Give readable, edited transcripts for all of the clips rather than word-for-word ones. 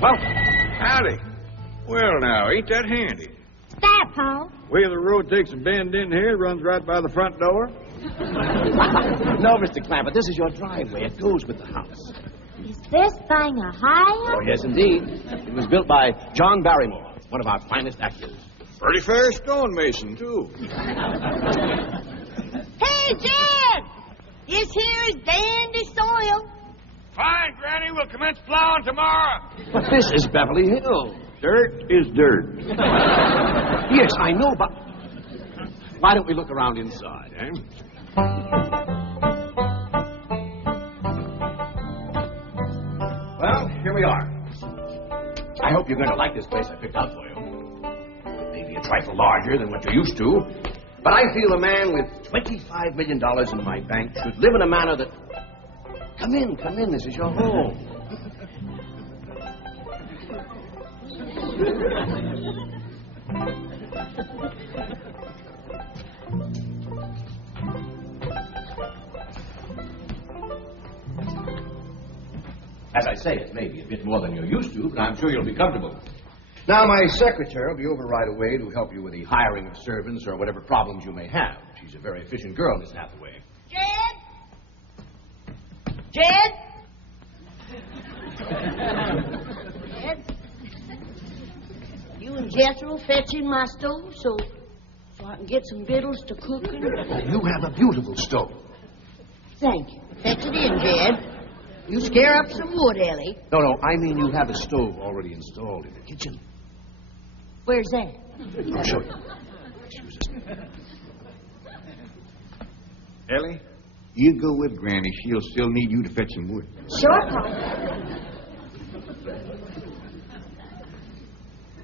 Well, howdy. Well, now, ain't that handy? That, Paul? Way the road takes a bend in here, runs right by the front door. No, Mr. Clampett, this is your driveway. It goes with the house. Is this thing a high? Oh, yes, indeed. It was built by John Barrymore, one of our finest actors. Pretty fair stonemason, too. Hey, Jed! This here is dandy soil. Fine, Granny. We'll commence plowing tomorrow. But this is Beverly Hills. Dirt is dirt. Yes, I know, but why don't we look around inside, eh? Well, here we are. I hope you're going to like this place I picked out for you. Maybe a trifle larger than what you're used to, but I feel a man with $25 million in my bank should live in a manner that... Come in, this is your home. As I say, it may be a bit more than you're used to, but I'm sure you'll be comfortable. Now, my secretary will be over right away to help you with the hiring of servants or whatever problems you may have. She's a very efficient girl, Miss Hathaway. Jed? You and Jethro fetching my stove so I can get some victuals to cook in? Oh, you have a beautiful stove. Thank you. Fetch it in, Jed. You scare up some wood, Ellie. No, I mean you have a stove already installed in the kitchen. Where's that? I'll show you. Excuse us. Ellie, you go with Granny. She'll still need you to fetch some wood. Sure, Paul.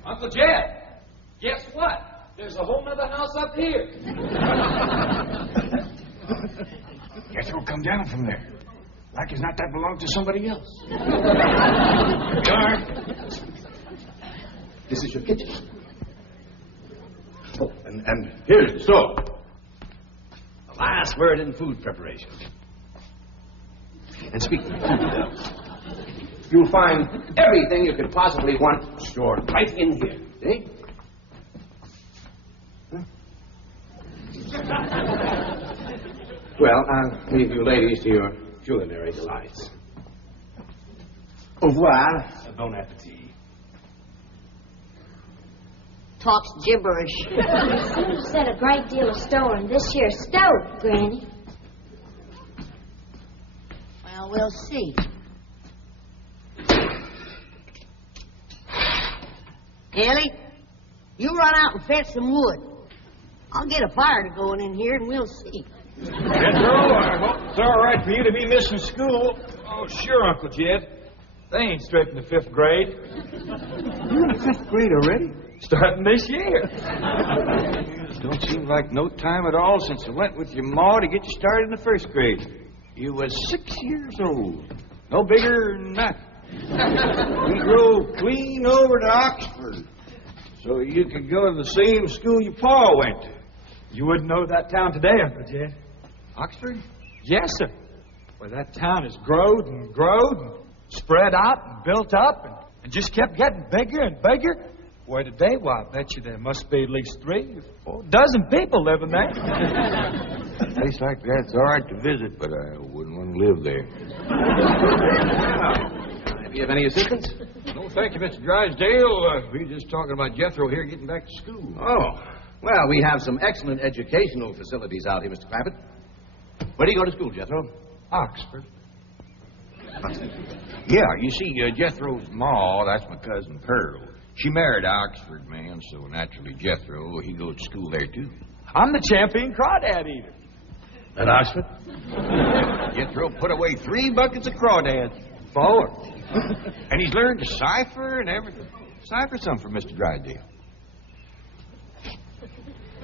Uncle Jed, guess what? There's a whole other house up here. Jethro, come down from there. Like as not that belonged to somebody else. This is your kitchen. Oh, and here's the stove. The last word in food preparation. And speaking of food, you'll find everything you could possibly want stored right in here. See? Well, I'll leave you ladies to your culinary delights. Au revoir. Bon appetit. Talks gibberish. You set a great deal of store in this here stove, Granny. Well, we'll see. Ellie, you run out and fetch some wood. I'll get a fire to going in here and we'll see. Jethro, I hope it's all right for you to be missing school. Oh, sure, Uncle Jed. They ain't straight in the 5th grade. You're in 5th grade already? Starting this year. Don't seem like no time at all since I went with your ma to get you started in the 1st grade. You was 6 years old. No bigger than that. We drove clean over to Oxford so you could go to the same school your pa went to. You wouldn't know that town today, Uncle Jed. Oxford? Yes, sir. Well, that town has growed and spread out and built up and just kept getting bigger and bigger. Where today, why, I bet you there must be at least 3 or 4 dozen people living there. A place like that's all right to visit, but I wouldn't want to live there. Do you have any assistance? No, thank you, Mr. Drysdale. We were just talking about Jethro here getting back to school. Oh, well, we have some excellent educational facilities out here, Mr. Clampett. Where do you go to school, Jethro? Oxford. Yeah, you see, Jethro's ma, that's my cousin Pearl. She married an Oxford man, so naturally Jethro, he goes to school there, too. I'm the champion crawdad eater. At Oxford? Jethro put away 3 buckets of crawdads. 4. And he's learned to cipher and everything. Cipher some for Mr. Drysdale.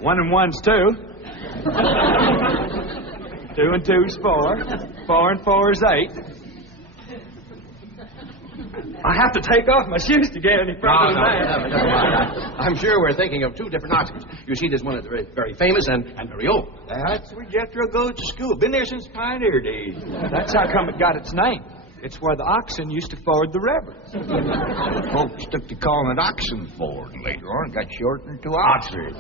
1 and 1's 2. 2 and 2's 4. 4 and 4's 8. I have to take off my shoes to get any further than that. Never mind. I'm sure we're thinking of 2 different Oxfords. You see, there's one that's very, very famous and very old. That's where Jethro goes to school. Been there since pioneer days. That's how come it got its name. It's where the oxen used to ford the river. Folks took to calling it Oxen Ford, and later on got shortened to Oxford.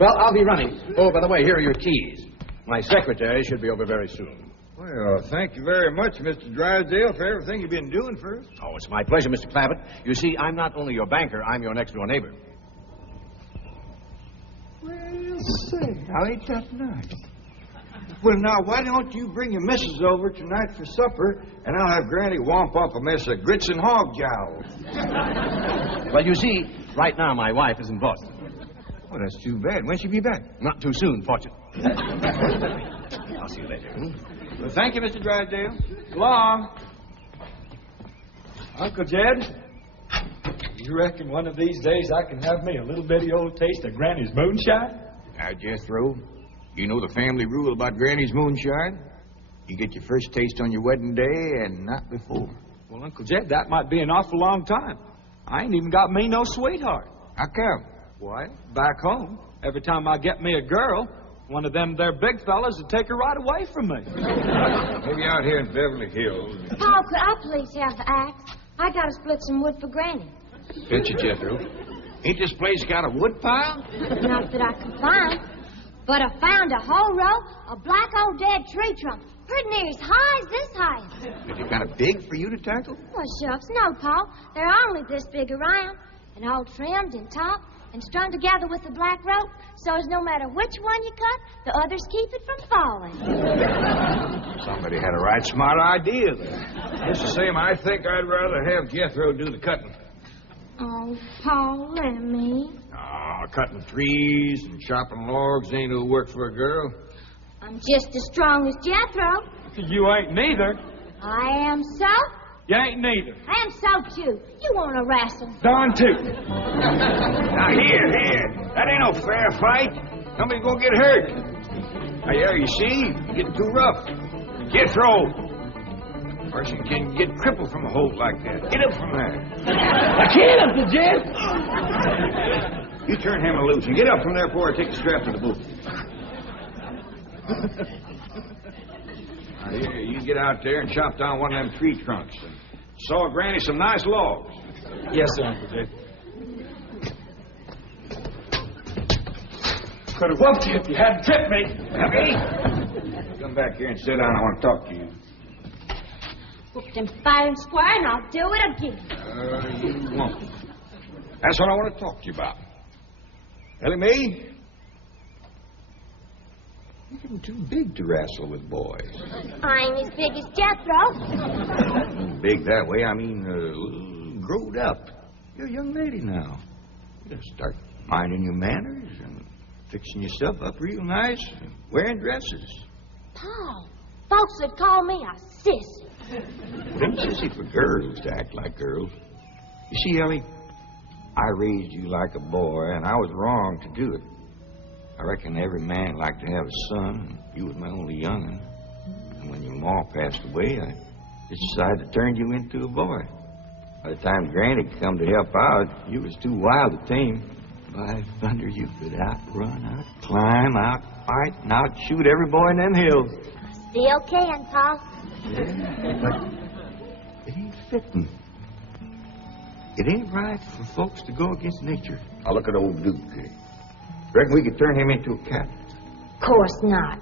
Well, I'll be running. Oh, by the way, here are your keys. My secretary should be over very soon. Well, thank you very much, Mr. Drysdale, for everything you've been doing for us. Oh, it's my pleasure, Mr. Clampett. You see, I'm not only your banker, I'm your next-door neighbor. Well, say, now ain't that nice? Well, now, why don't you bring your missus over tonight for supper, and I'll have Granny womp up a mess of grits and hog jowl. Well, you see, right now my wife is in Boston. Well, that's too bad. When'll she be back? Not too soon, fortunately. I'll see you later. Well, thank you, Mr. Drysdale. So long. Uncle Jed, you reckon one of these days I can have me a little bitty old taste of Granny's moonshine? Now, Jethro, you know the family rule about Granny's moonshine? You get your first taste on your wedding day and not before. Well, Uncle Jed, that might be an awful long time. I ain't even got me no sweetheart. How come? Why, back home, every time I get me a girl, one of them there big fellas would take her right away from me. Maybe out here in Beverly Hills. Paul, could I please have the axe? I gotta split some wood for Granny. Fetch it, Jethro. Ain't this place got a wood pile? Not that I can find, but I found a whole row of black old dead tree trunks, pretty near as high as this height. Is it kind of big for you to tackle? Well, shucks, no, Paul. They're only this big around, and all trimmed and topped and strung together with the black rope, so as no matter which one you cut, the others keep it from falling. Somebody had a right smart idea there. Just the same, I think I'd rather have Jethro do the cutting. Oh, Paul, let me. Cutting trees and chopping logs ain't no work for a girl. I'm just as strong as Jethro. You ain't neither. I am so. You ain't neither. I am so, too. You want to wrestle? Darn tootin'. Now, here. That ain't no fair fight. Somebody's gonna get hurt. Now, yeah, you see? You're getting too rough. Jethro. Person can get crippled from a hold like that. Get up from there. I can't, Uncle Jed. You turn him loose and get up from there before I take the strap to the boot. Now, here, you get out there and chop down one of them tree trunks and saw Granny some nice logs. Yes, sir, Uncle Jed. Could have whooped you if you hadn't tripped me. Happy? Come back here and sit down. I want to talk to you. Whoop them fighting square, and I'll do it again. You won't. That's what I want to talk to you about. Ellie Mae, you're getting too big to wrestle with boys. I ain't as big as Jethro. Big that way, I mean, growed up. You're a young lady now. You gotta start minding your manners and fixing yourself up real nice and wearing dresses. Paul, folks would call me a sissy. It ain't sissy for girls to act like girls. You see, Ellie, I raised you like a boy, and I was wrong to do it. I reckon every man would like to have a son, and you was my only young'un. And when your ma passed away, I just decided to turn you into a boy. By the time Granny come to help out, you was too wild to tame. By thunder, you could outrun, out-climb, out-fight, and out-shoot every boy in them hills. Still can, Paul. Yeah, but it ain't fitting. It ain't right for folks to go against nature. Now look at old Duke. Reckon we could turn him into a cat? Of course not.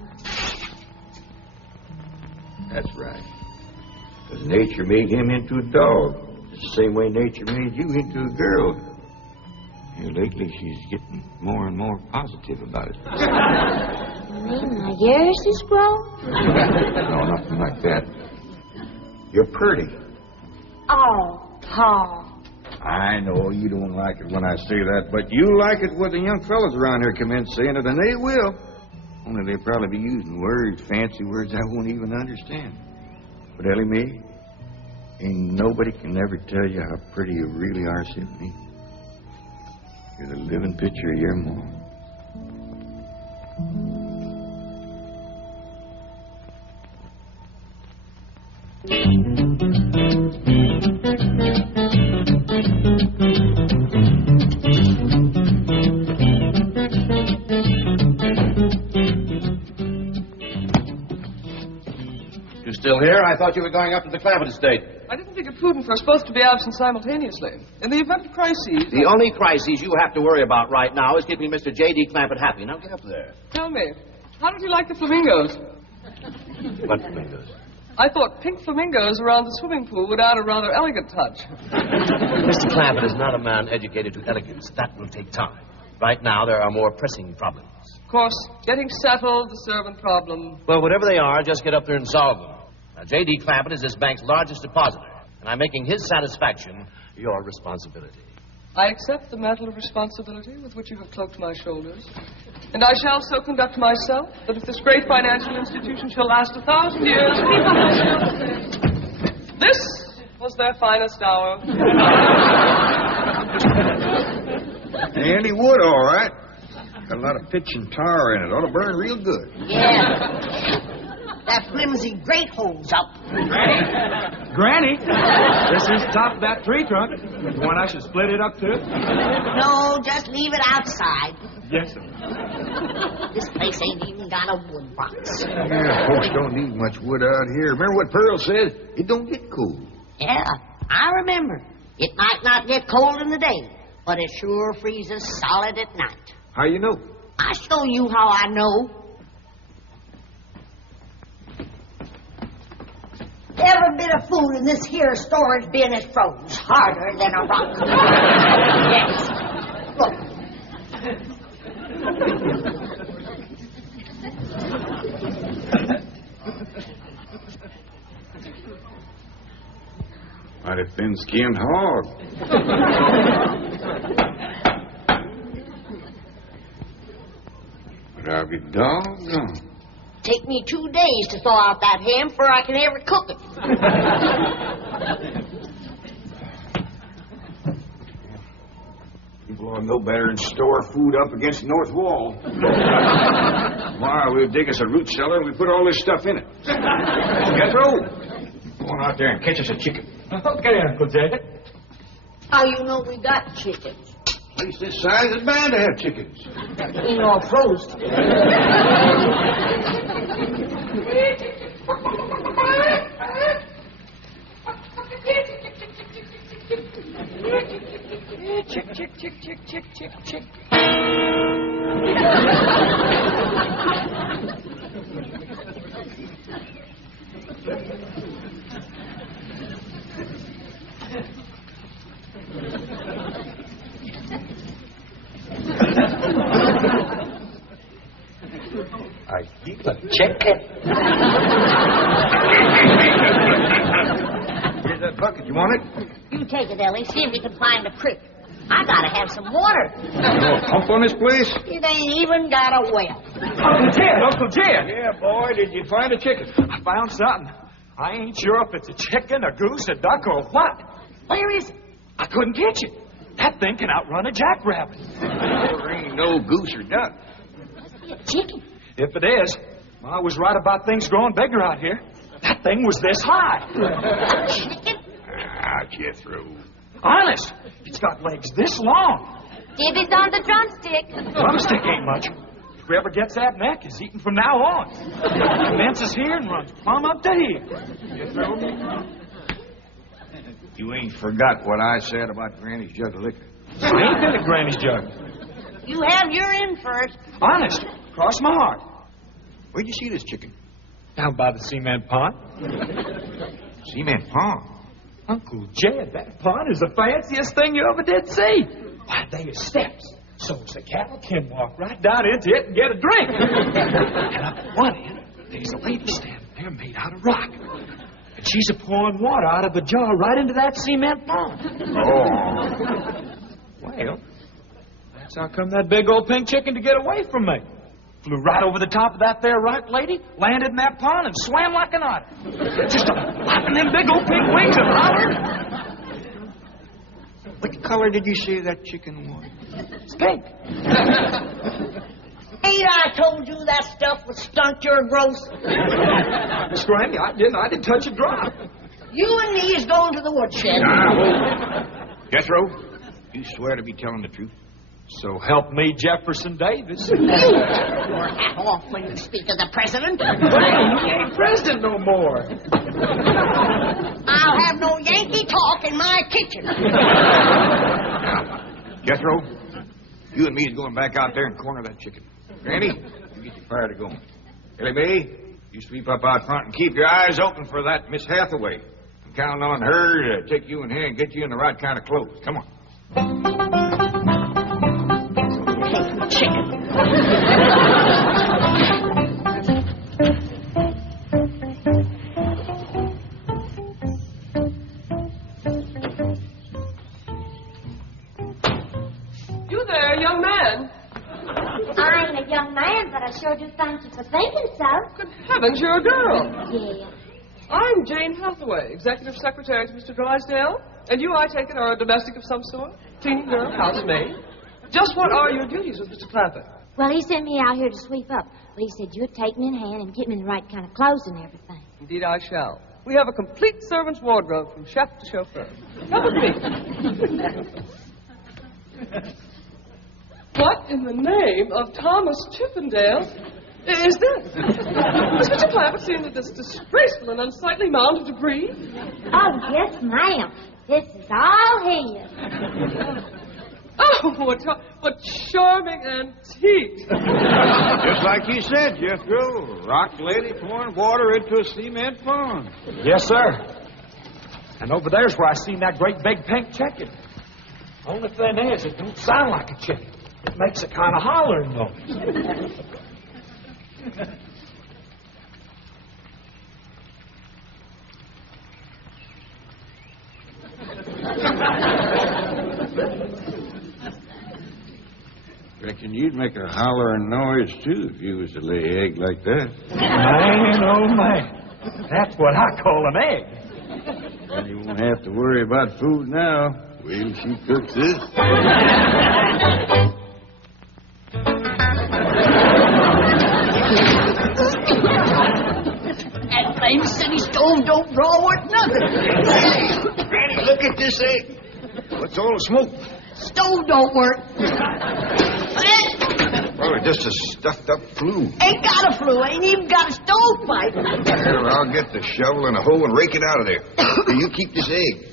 That's right. Because nature made him into a dog. It's the same way nature made you into a girl. Here lately, she's getting more and more positive about it. You mean my ears is grown? No, nothing like that. You're pretty. Oh, Paul. I know you don't like it when I say that, but you like it when the young fellas around here commence saying it, and they will. Only they'll probably be using words, fancy words I won't even understand. But Ellie Mae, ain't nobody can ever tell you how pretty you really are, Symphony. You're the living picture of your mom. You still here? I I thought you were going up to the Clampett estate. I didn't think it prudent for us both to be absent simultaneously. In the event of crises... The only crisis you have to worry about right now is keeping Mr. J.D. Clampett happy. Now get up there. Tell me, how did you like the flamingos? What flamingos? I thought pink flamingos around the swimming pool would add a rather elegant touch. Mr. Clampett is not a man educated to elegance. That will take time. Right now, there are more pressing problems. Of course, getting settled, the servant problem. Well, whatever they are, just get up there and solve them. Now, J.D. Clampett is this bank's largest depositor, and I'm making his satisfaction your responsibility. I accept the mantle of responsibility with which you have cloaked my shoulders. And I shall so conduct myself that if this great financial institution shall last 1,000 years, this was their finest hour. Handy wood, all right. Got a lot of pitch and tar in it. Ought to burn real good. Yeah. That flimsy grate holds up. Granny, this is the top of that tree trunk. You want I should split it up, too? No, just leave it outside. Yes, sir. This place ain't even got a wood box. Yeah, folks don't need much wood out here. Remember what Pearl said? It don't get cold. Yeah, I remember. It might not get cold in the day, but it sure freezes solid at night. How you know? I'll show you how I know. Every bit of food in this here storage bin is froze harder than a rock. Yes. Look. Mighty thin-skinned hog. But I'll be doggone. Take me 2 days to thaw out that ham before I can ever cook it. People ought to know better than store food up against the north wall. Tomorrow we'll dig us a root cellar and we put all this stuff in it. Jethro, go on out there and catch us a chicken. Okay, Uncle Jed. How you know we got chickens? Place this size is bound to have chickens. Ain't all frozen. Chick, chick, chick, chick, chick, chick, chick. I keep a chicken. Here's that bucket. You want it? You take it, Ellie. See if you can find a creek. I gotta have some water. No pump on this place? It ain't even got a well. Uncle Jed. Yeah, boy. Did you find a chicken? I found something. I ain't sure if it's a chicken, a goose, a duck, or what. Where is it? I couldn't catch it. That thing can outrun a jackrabbit. There ain't no goose or duck. A chicken. If it is, I was right about things growing bigger out here. That thing was this high. Chicken? Ah, Jethro. Honest, it's got legs this long. Divvy's on the drumstick. Drumstick ain't much. Whoever gets that neck is eating from now on. Commences here and runs plumb up to here. You ain't forgot what I said about Granny's jug of liquor. I ain't been at Granny's jug. You have your in first. Honest, cross my heart. Where'd you see this chicken? Down by the cement pond. Cement pond. Uncle Jed, that pond is the fanciest thing you ever did see. Why, they are steps. So the cattle can walk right down into it and get a drink. And up at one end, there's a lady standing there made out of rock. And she's a pouring water out of a jar right into that cement pond. Oh. Well, that's how come that big old pink chicken to get away from me. Flew right over the top of that there rock lady, landed in that pond, and swam like an otter. Just flapping them big old pink wings and hollering. What color did you say that chicken was? It's pink. Ain't I told you that stuff would stunt your growth? Miss Granny, I didn't touch a drop. You and me is going to the woodshed. Jethro, you swear to be telling the truth? So help me, Jefferson Davis. You take your hat off when you speak of the president. Well, he ain't president no more. I'll have no Yankee talk in my kitchen. Jethro, you and me is going back out there and corner that chicken. Granny, you get your fire to going. Elly May, you sweep up out front and keep your eyes open for that Miss Hathaway. I'm counting on her to take you in here and get you in the right kind of clothes. Come on. Chicken. You there, young man? I ain't a young man, but I sure do thank you for thinking so. Good heavens, you're a girl. Yeah. I'm Jane Hathaway, executive secretary to Mr. Drysdale. And you, I take it, are a domestic of some sort? Cleaning girl, housemaid? Just what are your duties with Mr. Clampett? Well, he sent me out here to sweep up. But he said you'd take me in hand and get me in the right kind of clothes and everything. Indeed, I shall. We have a complete servant's wardrobe from chef to chauffeur. Come with me. What in the name of Thomas Chippendale is this? Has Mr. Clampett seen this disgraceful and unsightly mound of debris? Oh, yes, ma'am. This is all his. Oh, what charming antiques. Just like you said, Jethro. Rock lady pouring water into a cement pond. Yes, sir. And over there's where I seen that great big pink chicken. Only thing is, it don't sound like a chicken. It makes a kind of hollering noise. Reckon you'd make a hollering noise, too, if you was to lay an egg like that. Man, oh, man. That's what I call an egg. And you won't have to worry about food now. Wait till she cooks this. That blame city stove don't draw worth nothing. Granny, look at this egg. What's all the smoke? Stove don't work. Oh, it's just a stuffed-up flue. Ain't got a flue. Ain't even got a stovepipe. Well, I'll get the shovel and a hoe and rake it out of there. You keep this egg.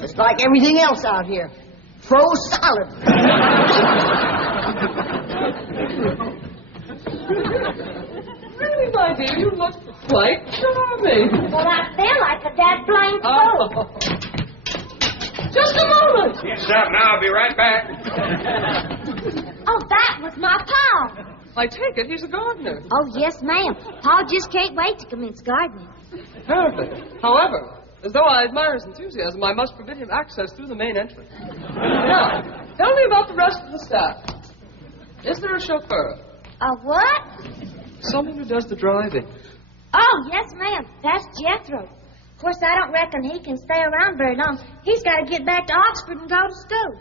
It's like everything else out here. Froze solid. Really, my dear, you look quite charming. Well, I feel like a dad blamed fool. Oh. Just a moment. Yes, stop now. I'll be right back. Oh, that was my pa. I take it he's a gardener. Oh, yes, ma'am. Pa just can't wait to commence gardening. Apparently. However, as though I admire his enthusiasm, I must forbid him access through the main entrance. Now, tell me about the rest of the staff. Is there a chauffeur? A what? Someone who does the driving. Oh, yes, ma'am. That's Jethro. Of course, I don't reckon he can stay around very long. He's got to get back to Oxford and go to school.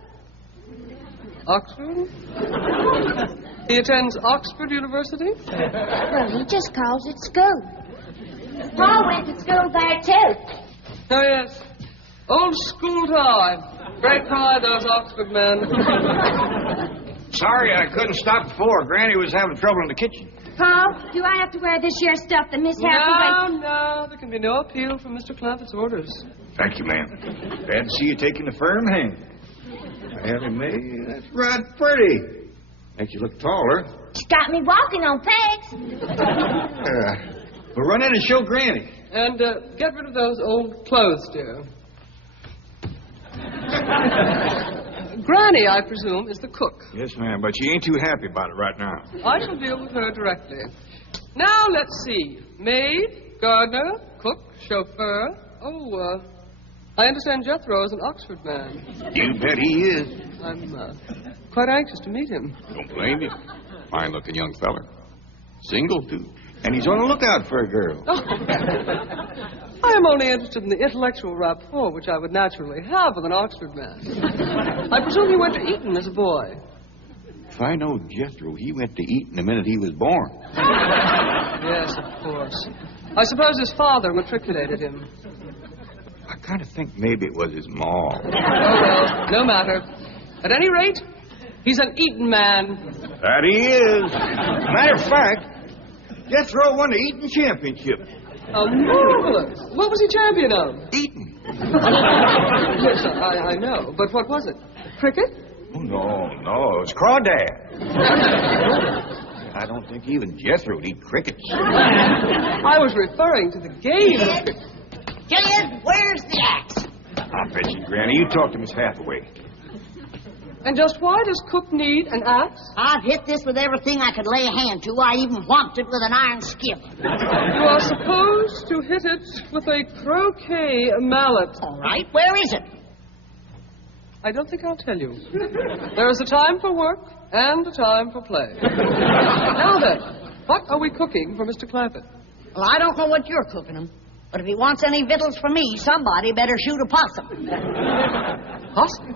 Oxford? He attends Oxford University? Well, he just calls it school. Pa went to school there, too. Oh, yes. Old school time. Great pride, those Oxford men. Sorry I couldn't stop before. Granny was having trouble in the kitchen. Pa, do I have to wear this here stuff that Miss Hathaway... No. There can be no appeal from Mr. Clampett's orders. Thank you, ma'am. Glad to see you taking the firm hand. Elly May, that's right pretty. Makes you look taller. She's got me walking on pegs. Well, run in and show Granny. And get rid of those old clothes, dear. Granny, I presume, is the cook. Yes, ma'am, but she ain't too happy about it right now. I shall deal with her directly. Now, let's see. Maid, gardener, cook, chauffeur. Oh, I understand Jethro is an Oxford man. You bet he is. I'm quite anxious to meet him. Don't blame you. Fine-looking young feller. Single, too. And he's on the lookout for a girl. Oh. I am only interested in the intellectual rapport which I would naturally have with an Oxford man. I presume he went to Eton as a boy. If I know Jethro, he went to Eton the minute he was born. Yes, of course. I suppose his father matriculated him. I kind of think maybe it was his ma. Oh, well, no matter. At any rate, he's an eating man. That he is. Matter of fact, Jethro won the eating championship. Oh, marvelous. What was he champion of? Eating. Yes, I know. But what was it? Cricket? Oh, no, it was crawdad. I don't think even Jethro'd eat crickets. I was referring to the game of cricket. Jed, where's the axe? I bet you, Granny, you talk to Miss Hathaway. And just why does Cook need an axe? I've hit this with everything I could lay a hand to. I even whomped it with an iron skillet. You are supposed to hit it with a croquet mallet. All right, where is it? I don't think I'll tell you. There is a time for work and a time for play. Now then, what are we cooking for Mr. Clampett? Well, I don't know what you're cooking him. But if he wants any victuals from me, somebody better shoot a possum. Possum?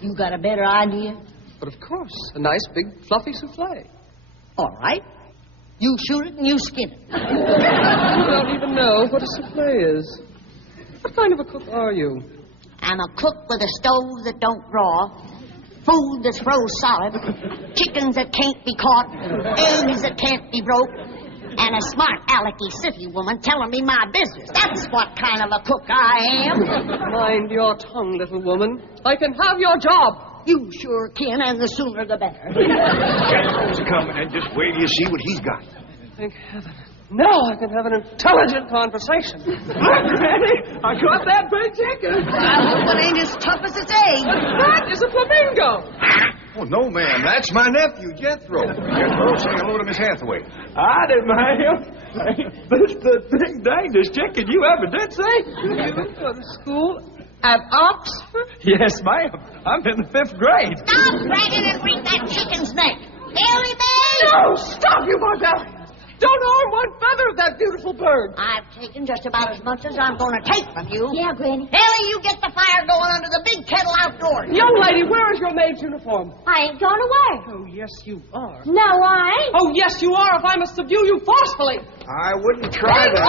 You got a better idea? But of course, a nice big fluffy souffle. All right. You shoot it and you skin it. You don't even know what a souffle is. What kind of a cook are you? I'm a cook with a stove that don't draw, food that's froze solid, chickens that can't be caught, eggs that can't be broke, and a smart alecky city woman telling me my business. That's what kind of a cook I am. Mind your tongue, little woman. I can have your job. You sure can, and the sooner the better. Jethro's coming, and just wait till you see what he's got. Thank heaven. Now I can have an intelligent conversation. Look, Granny, I caught that big chicken. I hope it ain't as tough as its egg. That is a flamingo. Oh, no, ma'am. That's my nephew, Jethro. Jethro, say hello to Miss Hathaway. I did, ma'am. This the big dangest chicken you ever did see. You go to school at Oxford? Yes, ma'am. I'm in the 5th grade. Stop dragging and wring that chicken's neck. Elly, babe! No, stop, you barbarian. Don't harm one feather of that beautiful bird. I've taken just about as much as I'm going to take from you. Yeah, Granny. Elly, you get the fire going under the big kettle outdoors. Young lady, where is your maid's uniform? I ain't going away. Oh, yes, you are. No, I ain't. Oh, yes, you are, if I must subdue you forcefully. I wouldn't try that.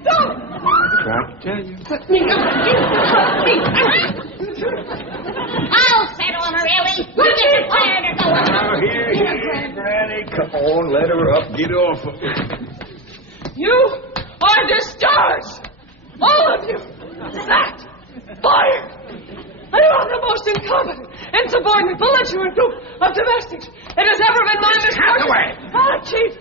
Don't! Try to tell you. I'll settle on her, Elly. You get the fire to go. Now, here, Granny. Come on, let her up. Get off of her. You are discharged! All of you! Flatt! Fired! You are the most incompetent, insubordinate, belligerent group of domestics it has ever been my misfortune. Hathaway! Ah, Chief!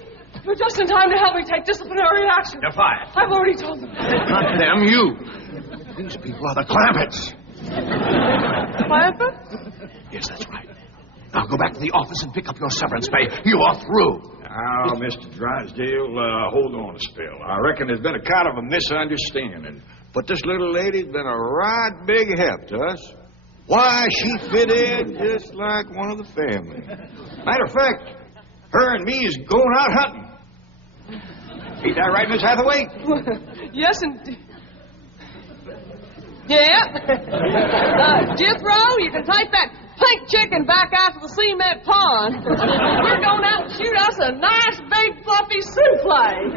You're just in time to help me take disciplinary action. You're fired. I've already told them. Not them, you. These people are the Clampetts. Clampett? Yes, that's right. Now go back to the office and pick up your severance pay. You are through. Now, Mr. Drysdale, hold on a spell. I reckon there's been a kind of a misunderstanding. But this little lady's been a right big help to us. Why, she fit in just like one of the family. Matter of fact, her and me is going out hunting. Ain't that right, Miss Hathaway? Yes, indeed. Yeah. Jethro, you can take that pink chicken back out to the cement pond. We're going out and shoot us a nice, big, fluffy souffle.